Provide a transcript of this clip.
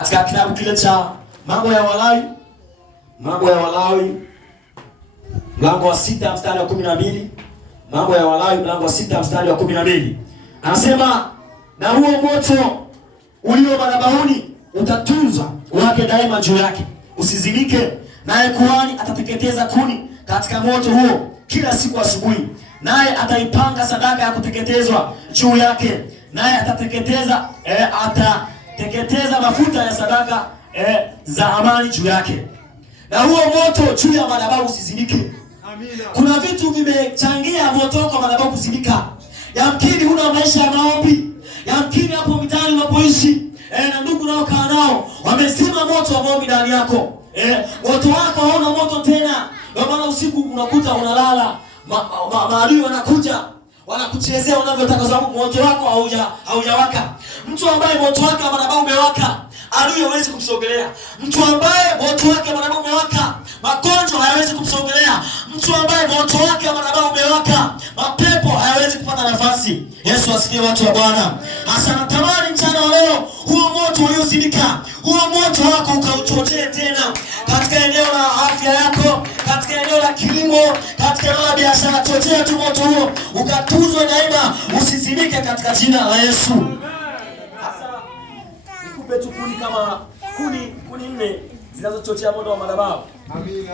Katika kitabu kile cha Mambo ya Walawi mlango wa 6 mstari wa 12. Mambo ya Walawi mlango wa 6 mstari wa 12. Anasema, na huo moto ulio madhabahuni utatunzwa wake daima juu yake, usizimike, naye kuhani atateketeza kuni katika moto huo kila siku asubuhi, naye ataipanga sadaka ya kuteketezwa juu yake, naye atateketeza mafuta ya sadaka za amani juu yake. Na huo moto juu ya madhabahu usizimike. Amina. Kuna vitu vimechangia moto kwa madhabahu kuzimika. Yamkini huna maisha ya maombi. Yamkini hapo mitaani unapoishi na ndugu nao kaa nao wamezima moto wa maombi ndani yako. Moto wako hauna moto tena. Ndio maana usiku unakuta unalala, maadui wanakuja wanakuchezea unavyotaka, sababu moto wako haujawaka. Mtu ambaye moto wake wa madhabahu umewaka, adui hawezi kumsogelea. Mtu ambaye moto wake wa madhabahu umewaka, magonjwa hayawezi kumsogelea. Mtu ambaye moto wake wa madhabahu umewaka, mapepo hayawezi kupata nafasi. Yesu asifiwe, watu wa Bwana. Hasa natamani mchana wa leo huo moto uliozimika, huo moto wako ukauchochee tena katika eneo la afya yako, katika eneo la kilimo, katika eneo la biashara. Chochea tu moto huo ukatuzwe daima, usizimike katika jina la Yesu. Sasa nikupe tu kuni kama kuni 4 zinazochochea moto wa madhabahu. Amina.